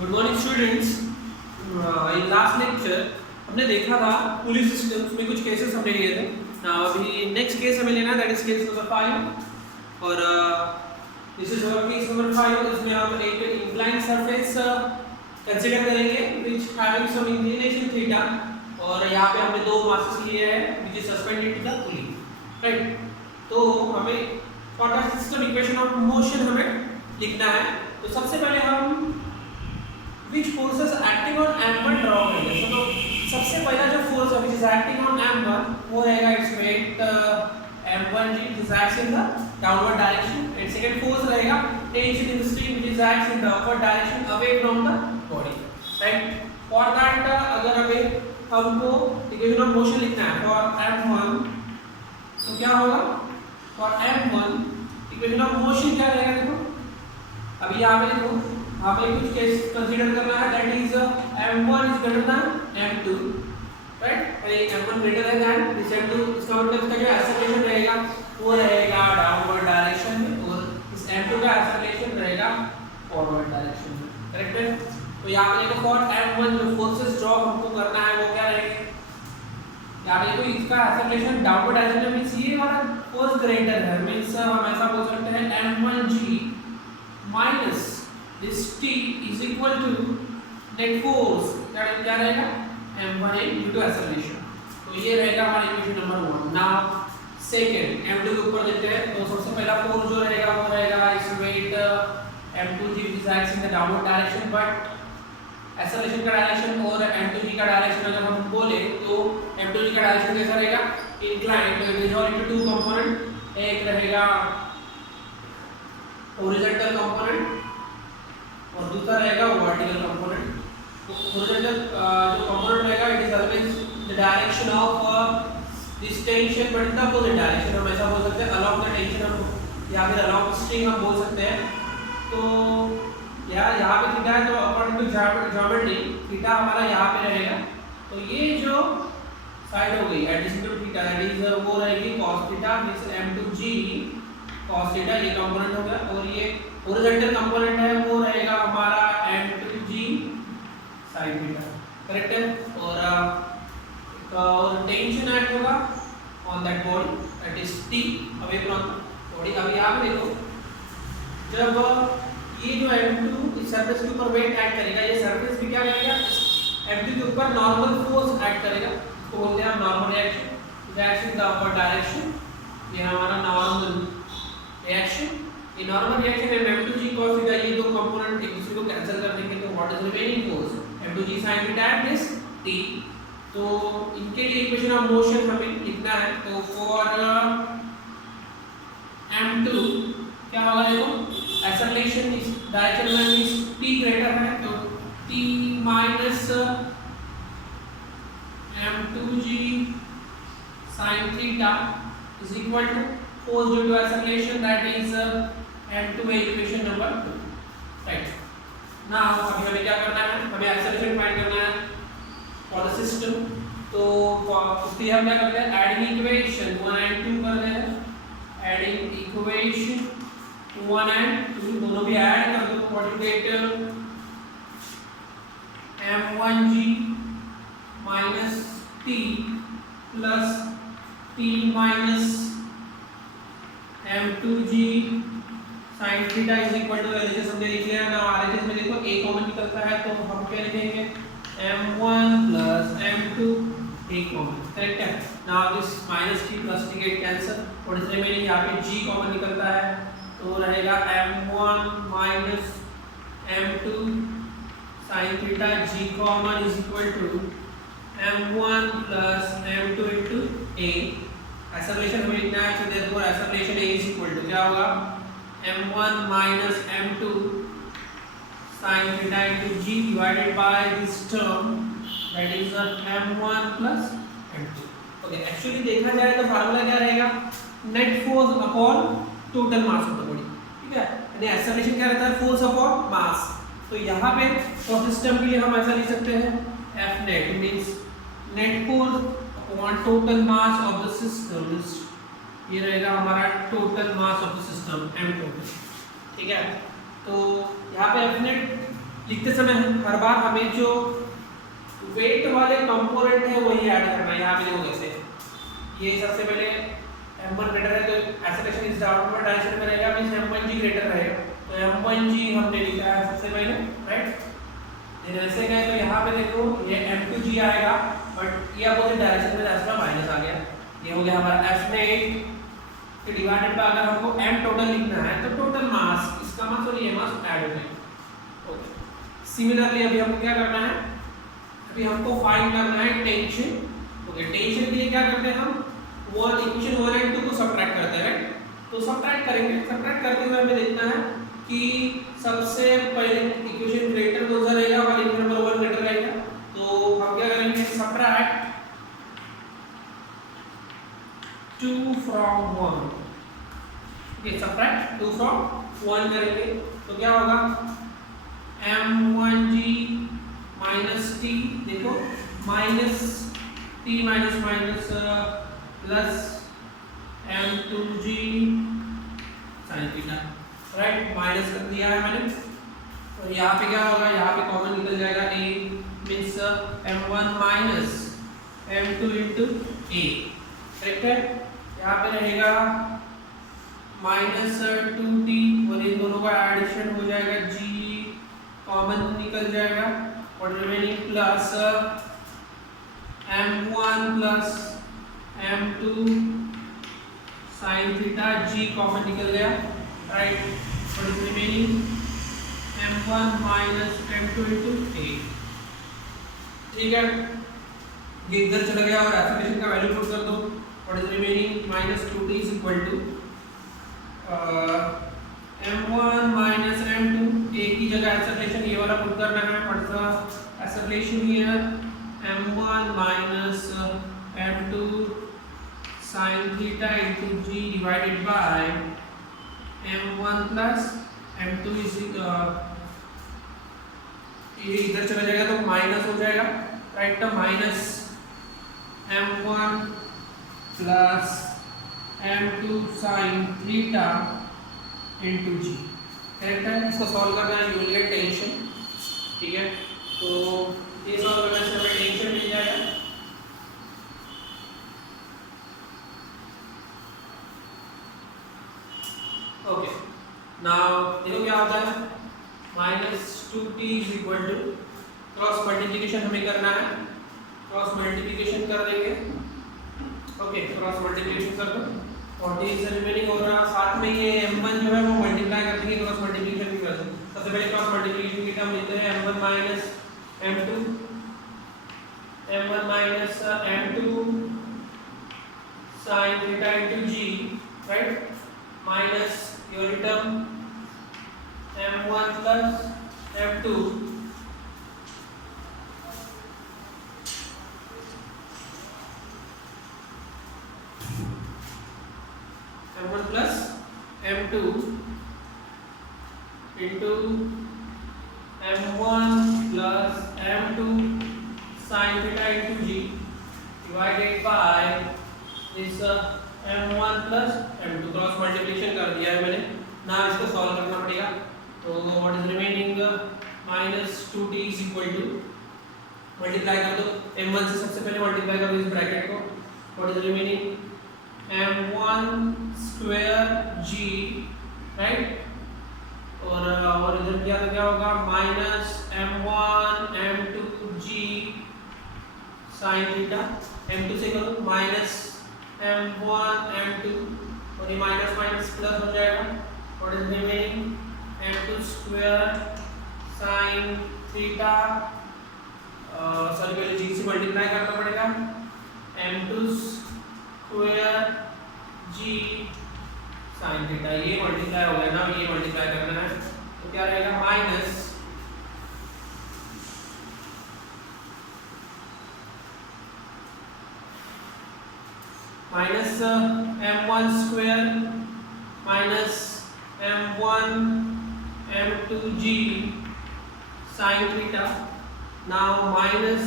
Good morning students. In last lecture हमने देखा था पुलिस सिस्टम्स में कुछ केसेस हमने लिए थे। अभी नेक्स्ट केस हमें लेना है, दैट इज केस नंबर 5 और this is our case number 5। इसमें हम एक इंक्लाइंड सरफेस कंसीडर करेंगे which having some inclination theta और यहाँ पे हमने दो मासेस लिए हैं which is suspended to the pulley, right. तो हमें quantum system equation of motion हमें लिखना है। तो सबसे पहले हम which forces acting on m1 draw करेंगे। तो सबसे पहला जो फोर्स है which is acting on m1 वो रहेगा its weight m1g which acts in the downward direction, and second force रहेगा tension in the string which acts in the upward direction away from the body, right। for that अगर हमें हमको equation of motion लिखना है for m1 तो क्या होगा, for m1 equation of motion क्या रहेगा। देखो अभी यहाँ पे देखो हमें कुछ केस कंसीडर करना है, that is m1 is greater than m2, right. यानी m1 greater than this m2, इसका मतलब इसका जो एक्सेलरेशन रहेगा वो रहेगा डाउनवर्ड डायरेक्शन में और इस m2 का एक्सेलरेशन रहेगा फॉरवर्ड डायरेक्शन में, करेक्ट है। तो यहाँ पे देखो फॉर m1 जो फोर्सेस ड्रॉ हमको करना है वो क्या रहेंगे, यहाँ पे देखो इसका एक्सेलरेशन डाउनवर्ड डायरेक्शन में मींस ये वाला फोर्स ग्रेटर है, मींस हम ऐसा बोल सकते हैं m1g minus this t is equal to net force, क्या रहेगा m1 due to acceleration। तो ये रहेगा हमारा equation number 1। Now second m2 के ऊपर देखते हैं। तो सबसे पहला फोर्स जो रहेगा वो रहेगा इस weight m2g which acts in the downward direction, but acceleration का डायरेक्शन और m2g का डायरेक्शन अगर हम बोले तो m2g का डायरेक्शन कैसा रहेगा, इंक्लाइंड। तो it is all into two component, एक रहेगा हॉरिजॉन्टल कंपोनेंट और दूसरा रहेगा वर्टिकल कंपोनेंट। तो हॉरिजॉन्टल जो कंपोनेंट रहेगा it is always the direction of this tension but in the opposite direction. हम ऐसा बोल सकते हैं अलोंग द टेंशन हम या फिर अलोंग स्ट्रिंग हम बोल सकते हैं। तो यहाँ पे थीटा है तो अकॉर्डिंग टू ज्योमेट्री थीटा हमारा यहाँ पे रहेगा। तो ये जो साइड हो गई adjacent to theta that is वो रहेगी cos theta means m2g cos theta, ये कंपोनेंट हो गया। और ये हॉरिजॉन्टल कंपोनेंट है वो रहेगा हमारा m2g sin थीटा, करेक्ट है। और टेंशन एक्ट होगा on that body that is t away from body. अभी यहाँ पे देखो जब ये जो m2 इस सरफेस के ऊपर वेट एक्ट करेगा, ये सरफेस भी क्या करेगा m2 के ऊपर नॉर्मल फोर्स एक्ट करेगा, इसको बोलते हैं हम normal reaction, reaction in the upper direction. ये हमारा नॉर्मल रिएक्शन। ये नॉर्मल रिएक्शन में m2g cos थीटा ये दो कंपोनेंट एक दूसरे को कैंसिल कर देंगे, तो what is remaining force m2g sin theta and this t। तो इनके लिए इक्वेशन ऑफ मोशन हमें लिखना है। तो फॉर m2 क्या होगा, देखो एक्सेलरेशन इस डायरेक्शन में मींस t ग्रेटर है तो t minus m2g sin theta is equal to force due to acceleration that is m2 है इक्वेशन नंबर 2, राइट। नाउ अभी हमें क्या करना है, हमें एक्सेलरेशन फाइंड करना है फॉर द सिस्टम। तो उसके लिए हम क्या करते हैं, एडिंग इक्वेशन 1 एंड 2 कर रहे हैं। एडिंग इक्वेशन 1 एंड 2 दोनों भी ऐड कर दो। What you get m1g minus t plus t minus m2g sin theta is equal to LHS हमने लिख लिया ना। आरएचएस में देखो a कॉमन निकलता है तो हम क्या लिखेंगे m1 plus m2 a common, correct है। Now this minus t plus t get cancel और इस रिमेनिंग यहाँ पे g कॉमन निकलता है तो रहेगा m1 minus m2 sin theta g common is equal to m1 plus m2 into a। Acceleration हमें लिखना है तो therefore acceleration a is equal to क्या होगा m1 minus m2 sin theta into g divided by this term that is m1 plus m2। Okay, actually देखा जाए तो formula क्या रहेगा, net force upon total mass of the body, ठीक है। यानी एक्सेलरेशन क्या रहता है, फोर्स अपॉन मास। तो यहाँ पे फॉर सिस्टम के लिए हम ऐसा लिख सकते हैं f net means net force upon total mass of the system. ये रहेगा हमारा total mass of the system m total, ठीक है। तो यहाँ पे f net लिखते समय हर बार हमें जो वेट वाले कंपोनेंट है वही ऐड करना है। यहाँ पे देखो कैसे, ये सबसे पहले m1 ग्रेटर है तो एक्सेलरेशन इस डाउनवर्ड डायरेक्शन में रहेगा, मींस m1g ग्रेटर रहेगा, तो m1g हमने लिखा है सबसे पहले, राइट। देन ऐसे गए तो यहाँ पे देखो ये m2g आएगा, बट ये अपोजिट डायरेक्शन में इसका माइनस आ गया, ये हो गया हमारा f net तो डिवाइडेड बाय, अगर हमको m टोटल लिखना है तो टोटल मास, इसका मास और ये मास ऐड हो जाएगा। ओके, सिमिलरली अभी हमको क्या करना है, अभी हमको फाइंड करना है टेंशन। ओके, टेंशन के लिए क्या करते हैं हम, वन इक्वेशन 1 और 2 को सबट्रैक्ट करते हैं, राइट। तो सबट्रैक्ट करेंगे, सबट्रैक्ट करते हुए हमें देखना है कि सबसे पहले इक्वेशन ग्रेटर कौन सा रहेगा, और इक्वेशन नंबर 1 ग्रेटर रहेगा, तो हम क्या करेंगे, subtract 2 from 1। Okay, subtract 2 from 1 करेंगे तो क्या होगा, m1g माइनस टी, देखो minus T minus minus plus m2g sin theta, right, minus कर दिया है मैंने। और यहाँ पे क्या होगा, यहाँ पे कॉमन निकल जाएगा a, means m1 minus m2 into a, correct है। यहाँ पे रहेगा माइनस 2t और इन दोनों का एडिशन हो जाएगा, g कॉमन निकल जाएगा और remaining plus m1 plus m2 sin theta, g common निकल गया, राइट, और remaining m1 minus m2 into a। ठीक है, ये इधर चला गया और एक्सेलरेशन का वैल्यू पुट कर दो, और remaining minus 2t is equal to m1 minus m2, a की जगह एक्सेलरेशन ये वाला पुट करना है, what is the acceleration here, m1 minus m2 sin theta into g divided by m1 plus m2 is ये इधर चला जाएगा तो माइनस हो जाएगा, राइट, तो minus m1 plus m2 sin theta into g, correct है। इसको सॉल्व करना है, यू विल गेट टेंशन, ठीक है। तो ये सॉल्व करने से हमें टेंशन मिल जाएगा, ओके। नाउ देखो क्या होता है, minus 2t is equal to, cross multiplication हमें करना है, क्रॉस मल्टीप्लिकेशन कर देंगे, ओके, क्रॉस मल्टीप्लिकेशन कर दो, 40 इज रिमेनिंग, और साथ में ये m1 जो है वो मल्टीप्लाई कर देंगे, क्रॉस मल्टीप्लिकेशन भी कर देंगे। सबसे पहले क्रॉस मल्टीप्लिकेशन की टर्म लेते हैं, m1 minus m2, m1 minus m2 sin theta into g, right, minus your term m1 plus m2 m1 plus m2 into m1 plus m2 sin theta into g divided by this m1 plus m2, cross multiplication कर दिया है मैंने ना, इसको solve करना पड़ेगा। तो what is remaining, minus 2t is equal to, multiply कर दो m1 से, सबसे पहले मल्टीप्लाई कर दो इस ब्रैकेट को, what is remaining m1 square g, right, और इधर क्या होगा, minus m1 m2 g sin theta, m2 से करो माइनस m1 m2, और ये माइनस माइनस प्लस हो जाएगा, what is remaining m2 square sin theta, sorry पहले g से मल्टीप्लाई करना पड़ेगा, m2 square g sin theta, ये मल्टीप्लाई हो गया ना, ये मल्टीप्लाई करना है, तो क्या रहेगा, minus minus m1 square minus m1 m2g sin theta, now minus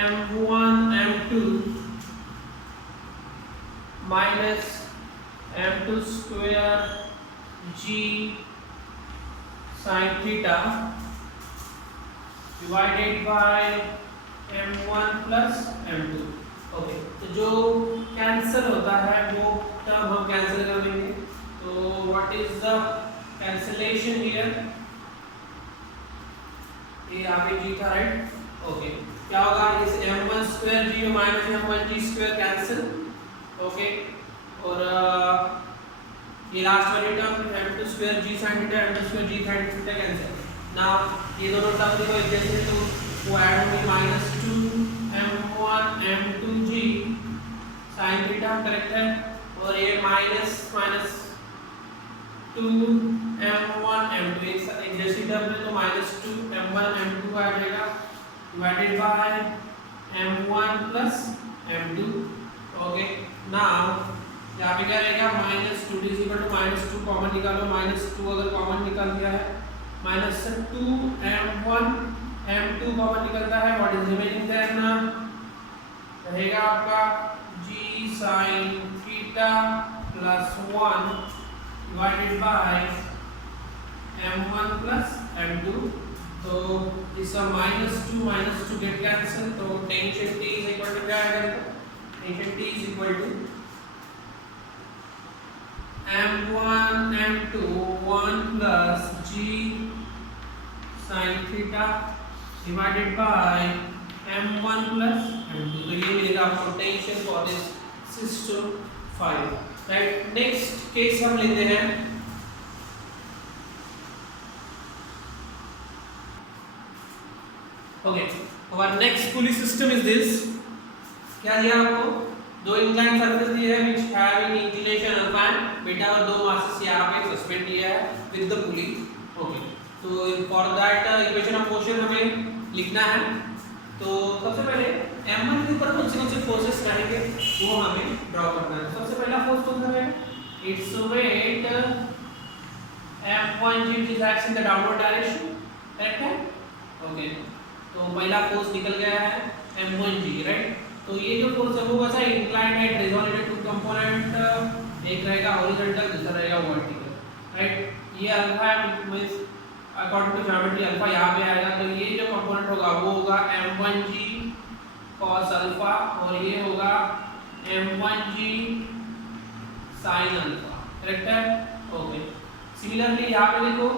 m1 m2 minus m2 square g sin theta divided by m1 plus m2। Okay, तो जो कैंसिल होता है वो टर्म हम कैंसिल कर देंगे। तो what is the cancellation here? ये आगे जी था, राइट? ओके, क्या होगा? इस m1 square g minus m1 g square cancel. Okay, और ये लास्ट वाली term m2 square g sin theta m2 square g sin theta cancel. Now ये दोनों टर्म देखो एक जैसे, तो वो ऐड होंगे minus 2 m1 m2 g sin theta, correct है? और ये माइनस 2 m1 m2 एक जैसी टर्म है, तो माइनस 2 m1 m2 आ जाएगा divided by m1 plus m2। Okay, now यहाँ पे क्या रहेगा? Minus 2 is equal to minus 2 common निकालो, माइनस 2 अगर कॉमन निकाल दिया है, माइनस 2 m1 m2 कॉमन निकलता है, व्हाट इज रिमेनिंग देन? रहेगा आपका g sin theta plus 1 divided by m1 plus m2। तो इसका माइनस 2 गेट कैंसिल, तो tension t is equal to क्या आएगा? Tension t is equal to m1 m2 1 plus g sin theta divided by m1 plus m2। तो ये मिलेगा आपको tension for this system 5, right? Next case हम लेते हैं। Okay, our next pulley system is this। क्या दिया आपको? दो इंक्लाइन सरफेस दिए हैं which have an inclination alpha and beta, और दो मासेस यहाँ पे सस्पेंड दिया है with the pulley। ओके, तो for that equation of motion हमें लिखना है। तो सबसे पहले m1 के ऊपर कौन से फोर्सेस रहेंगे वो हमें ड्रॉ करना है। सबसे पहला फोर्स कौन सा है? Its weight m1 g which acts in the downward direction, correct है? ओके, तो पहला फोर्स निकल गया है m1 g, राइट? तो ये जो फोर्स है वो वैसा इंक्लाइंड है, रिजोनेटेड टू कंपोनेंट, एक रहेगा हॉरिजॉन्टल, दूसरा रहेगा वर्टिकल, राइट? ये alpha means according to geometry alpha यहाँ पे आएगा, तो ये जो कंपोनेंट होगा वो होगा m1g cos अल्फा, और ये होगा m1g sin अल्फा, करेक्ट है? ओके, सिमिलरली यहाँ पे देखो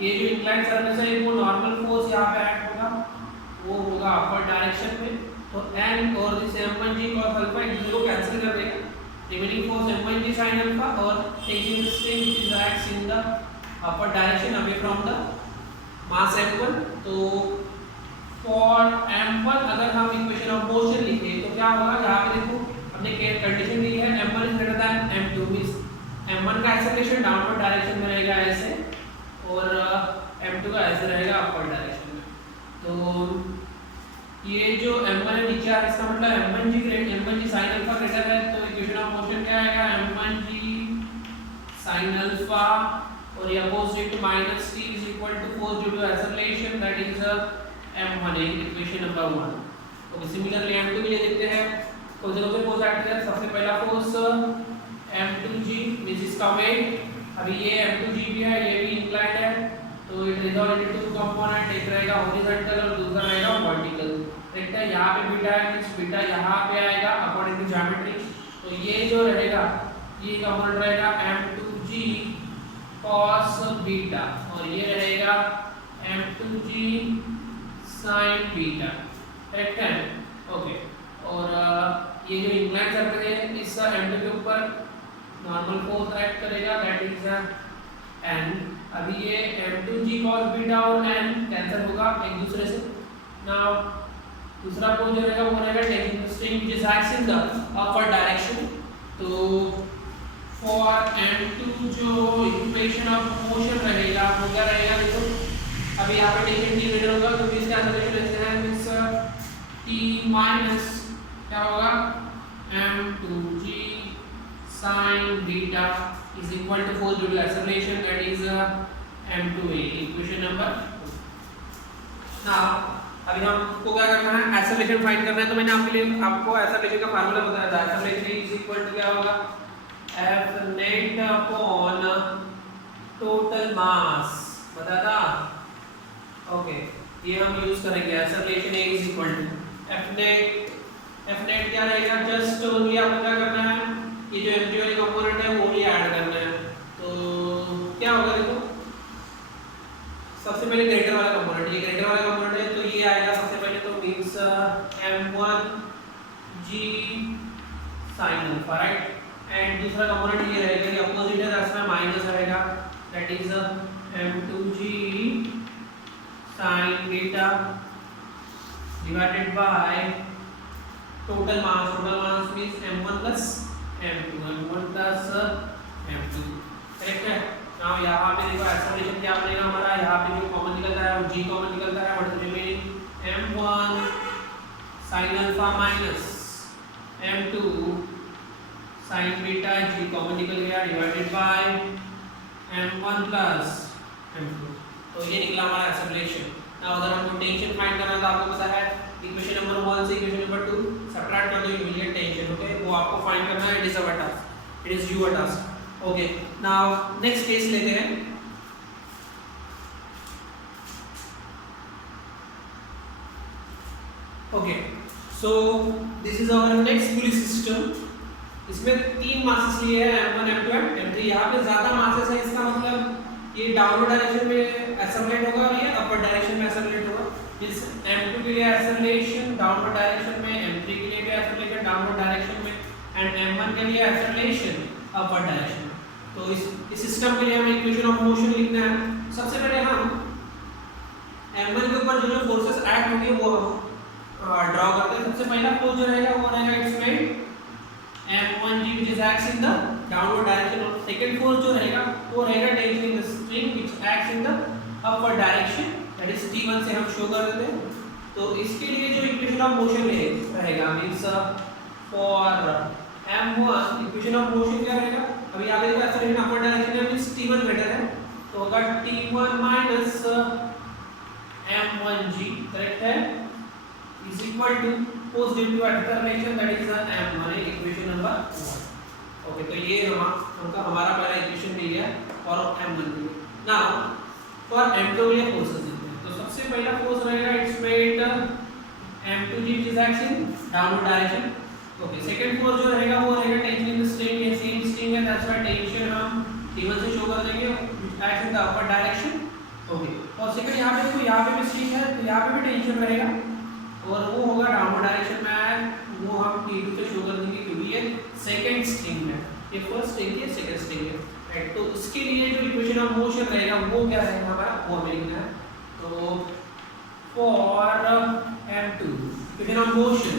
ये जो इंक्लाइंड सरफेस है वो नॉर्मल फोर्स यहाँ पे एक्ट होगा, वो होगा अपर डायरेक्शन में। तो n और दिस m1g cos अल्फा एक दूसरे को कैंसिल कर देगा, remaining force m1g sin alpha और taking the string which is acts in the upper direction away from the mass m1। तो फॉर m1 अगर हम इक्वेशन ऑफ मोशन लिखें तो क्या होगा? यहाँ पे देखो हमने कंडीशन दी है m1 is greater than m2, means m1 का एक्सेलरेशन डाउनवर्ड डायरेक्शन में रहेगा ऐसे, और m2 का ऐसे रहेगा अपर डायरेक्शन में। तो ये जो m1 है नीचे आ, इसका मतलब m1g sin अल्फा ग्रेटर है, तो इक्वेशन ऑफ मोशन क्या आएगा? m1g sin अल्फा, और ये opposite minus t is equal to force due to acceleration, that is m1 equation number 1। Okay, similarly m2 के लिए देखते हैं कौन से फोर्स एक्ट कर रहा है। सबसे पहला फोर्स m2g मींस इसका वेट, अभी ये m2g भी है, ये भी इंक्लाइंड है, तो इट रिजोनेटेड टू कंपोनेंट, एक रहेगा हॉरिजॉन्टल और दूसरा रहेगा वर्टिकल, ठीक है? यहाँ पे बीटा है, मींस बीटा यहाँ पे आएगा अकॉर्डिंग टू ज्योमेट्री। तो ये जो रहेगा ये कंपोनेंट रहेगा m2g cos बीटा, और ये रहेगा m2g sin बीटा, करेक्ट है? ओके, और ये जो इंक्लाइंड सरफेस है इस m2 के ऊपर नॉर्मल फोर्स एक्ट करेगा, दैट इज n। अभी ये m2g cos बीटा और n कैंसिल होगा एक दूसरे से। नाउ दूसरा फोर्स जो रहेगा वो रहेगा taking the string which is acts in the upper direction. तो फॉर m2 जो इक्वेशन ऑफ मोशन रहेगा वो क्या रहेगा? देखो अभी यहाँ पे टेंशन t ग्रेटर होगा, तो इसका एक्सेलरेशन ऐसे है, मींस t माइनस क्या होगा? m2g sin beta is equal to force due to acceleration, that is m2a, equation number 2। now अभी हमको क्या करना है? एक्सेलरेशन फाइंड करना है। तो मैंने आपको एक्सेलरेशन का फार्मूला बताया था। एक्सेलरेशन इज इक्वल टू क्या होगा? f net upon total mass, बताया था? ओके, ये हम यूज करेंगे acceleration A is equal to F net क्या रहेगा, जस्ट ओनली आपको क्या करना है, ये जो एम्प्टी वाली कंपोनेंट है वो भी ऐड करना है। तो क्या होगा देखो, सबसे पहले ग्रेटर वाला कंपोनेंट, ये ग्रेटर वाला कंपोनेंट है तो ये आएगा सबसे पहले, तो means m1g sin alpha, right. And दूसरा कंपोनेंट ये रहेगा, ये अपोजिट है, इसमें माइनस रहेगा, that is m2g sin beta divided by total mass means m1 plus m1 plus m2, correct है। नाउ यहाँ पे देखो एक्सेलरेशन क्या बनेगा हमारा, यहाँ पे जो कॉमन निकलता है वो g कॉमन निकलता है, what is remaining m1 sin alpha minus m2 sin beta, g common निकल गया, divided by m1 plus m2। तो ये निकला हमारा एक्सेलरेशन। नाउ अगर हमको टेंशन फाइंड करना था, आपको पता है इक्वेशन नंबर 1 से इक्वेशन नंबर 2 सब्ट्रैक्ट कर दो, you will get tension, okay. वो आपको फाइंड करना है, it is our task, it is your task, okay. Now next case लेते हैं। Okay, so this is our next pulley system. इसमें 3 मासेस लिए हैं, m1 m2 m3। यहाँ पे ज्यादा मासेस है, इसका मतलब ये डाउनवर्ड डायरेक्शन में एक्सेलरेट होगा और ये अपवर्ड डायरेक्शन में एक्सेलरेट होगा। इस m2 के लिए एक्सेलरेशन डाउनवर्ड डायरेक्शन में, m3 के लिए भी एक्सेलरेशन डाउनवर्ड डायरेक्शन में, एंड m1 के लिए एक्सेलरेशन अपवर्ड डायरेक्शन में। तो इस सिस्टम के लिए हमें इक्वेशन ऑफ मोशन लिखना है। सबसे पहले हम m1 के ऊपर जो फोर्सेस एक्ट होंगे वो हम ड्रॉ करते हैं। सबसे पहला फोर्स जो रहेगा वो रहेगा it's made m1g which is acts in the downward direction, और सेकंड फोर्स जो रहेगा वो रहेगा tension in the string which acts in the upward direction, that is t1 से हम शो कर देते हैं। तो इसके लिए जो इक्वेशन ऑफ मोशन रहेगा means for m1 equation of motion क्या रहेगा, अभी यहाँ पे देखो एक्सेलरेशन अपवर्ड डायरेक्शन में मींस t1 ग्रेटर है, तो होगा t1 माइनस m1g, करेक्ट है, is equal to force due to acceleration, that is m1, equation number 1, ओके। तो ये हमारा पहला इक्वेशन मिल गया और m1 के लिए। नाउ फॉर m2 के लिए फोर्सेस देते हैं। तो सबसे पहला फोर्स रहेगा it's made m2g which is acts in downward direction, okay. Second force जो रहेगा वो रहेगा टेंशन इन द स्ट्रिंग, ये सेम स्ट्रिंग है, दैट्स व्हाई टेंशन हम t1 से शो कर देंगे, act in the upward direction, okay. और सेकंड यहाँ पे देखो, यहाँ पे भी स्ट्रिंग है तो यहाँ पे भी टेंशन रहेगा और वो होगा डाउनवर्ड डायरेक्शन में, वो हम t2 से शो कर देंगे क्योंकि ये सेकंड स्ट्रिंग है, ये फर्स्ट स्ट्रिंग है, सेकंड स्ट्रिंग है, राइट। तो इसके लिए जो इक्वेशन ऑफ मोशन रहेगा वो क्या रहेगा हमारा, वो हमें लिखना है। तो for m2 equation of motion,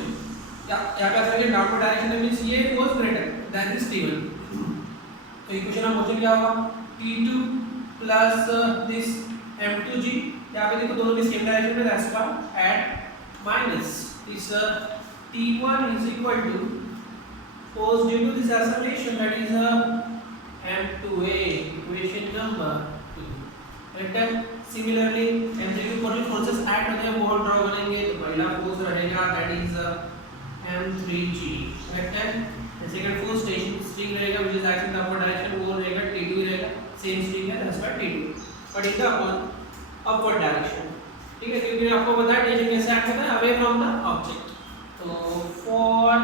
यहाँ पे असल में डाउनवर्ड डायरेक्शन में मींस ये force greater than this t1, तो इक्वेशन ऑफ मोशन क्या होगा, t2 प्लस दिस m2g, यहाँ पे देखो दोनों भी सेम डायरेक्शन में, that's why at minus this t1 is equal to force due to this acceleration, that is m2a, equation number 2, correct है। Similarly m3 के ऊपर जो forces act होते हैं वो हम ड्रॉ करेंगे। तो पहला फोर्स रहेगा that is m3g, correct है। सेकंड फोर्स स्ट्रिंग रहेगा which is acting in the upward direction, वो रहेगा t2 रहेगा, सेम स्ट्रिंग है, that's why t2, but in the upward direction, ठीक है, क्योंकि आपको पता है टेंशन कैसे एक्ट होता है, अवे फ्रॉम द ऑब्जेक्ट। तो फॉर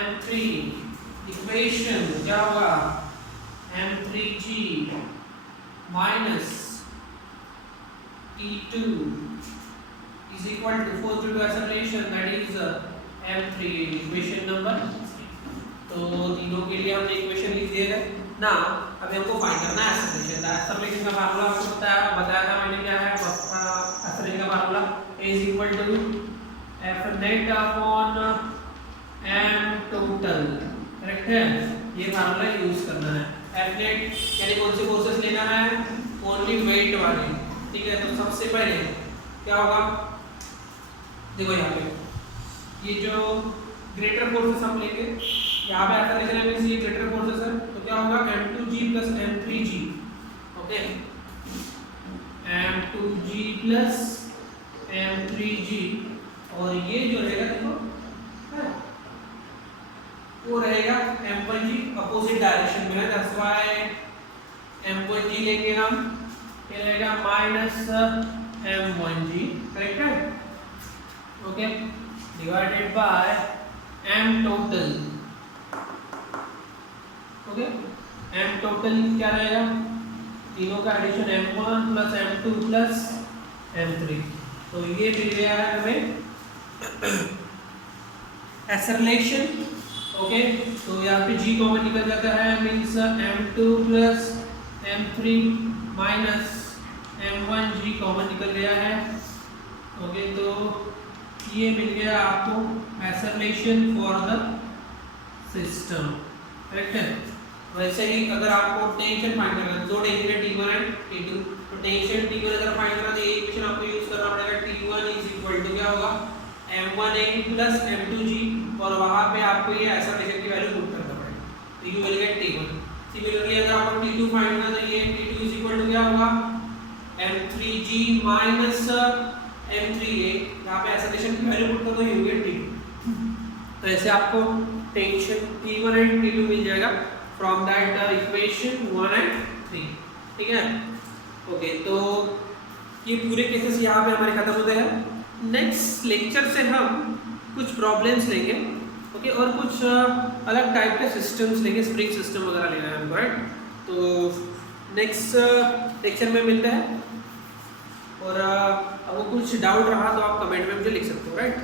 m3 इक्वेशन क्या होगा, m3g minus t2 is equal to force due to acceleration, that is m3, equation number 3। तो तीनों के लिए हमने इक्वेशन लिख दिए थे ना। अभी हमको फाइंड करना है एक्सेलरेशन। एक्सेलरेशन का फार्मूला आपको बताया था मैंने, क्या है एक्सेलरेशन का formula, a is equal to f net upon m total, correct है। ये फार्मूला यूज करना है। f नेट यानी कौन सी फोर्सेस लेना है, ओनली वेट वाली, ठीक है। तो सबसे पहले क्या होगा, देखो यहाँ पे ये जो ग्रेटर फोर्सेस हम लेंगे, यहाँ पे एक्सेलरेशन है मींस ये ग्रेटर फोर्सेस है, तो क्या होगा m2g plus m3g, okay, m2g plus m3g, और ये जो रहेगा देखो वो रहेगा m1g, अपोजिट डायरेक्शन में है, दैट्स व्हाई m1g लेंगे हम, ये रहेगा माइनस m1g, करेक्ट है, okay, divided by m total, okay, m total क्या रहेगा, तीनों का addition m1 plus m2 plus m3, तो ये मिल गया है हमें एक्सेलरेशन, ओके, तो यहाँ पे g कॉमन निकल जाता है, means m2 plus m3 minus m1g common निकल गया है, ओके, तो ये मिल गया आपको acceleration for the system, correct है। वैसे ही अगर आपको टेंशन फाइंड करना है, दो टेंशन है T1 एंड T2, तो टेंशन T1 अगर फाइंड करना है तो ये इक्वेशन आपको यूज करना पड़ेगा, T1 इज इक्वल टू क्या होगा m1a प्लस m2g, और वहां पे आपको ये एक्सेलरेशन की वैल्यू पुट करना पड़ेगा, तो you will gate T1। Similarly अगर आपको T2 फाइंड करना है तो ये T2 इज इक्वल टू क्या होगा m3g माइनस m3a, यहाँ पे एक्सेलरेशन की वैल्यू पुट कर दो, यू गेट T2। तो ऐसे आपको टेंशन T1 एंड T2 मिल जाएगा फ्रॉम दैट इक्वेशन 1 एंड 3, ठीक है, ओके, तो ये पूरे केसेस यहाँ पे हमारे खत्म होते हैं। नेक्स्ट लेक्चर से हम कुछ प्रॉब्लम्स लेंगे, ओके, और कुछ अलग टाइप के सिस्टम्स लेंगे, स्प्रिंग सिस्टम वगैरह लेना है हमको, राइट, तो नेक्स्ट लेक्चर में मिलते हैं, और अगर कुछ डाउट रहा तो आप कमेंट में मुझे लिख सकते हो, राइट।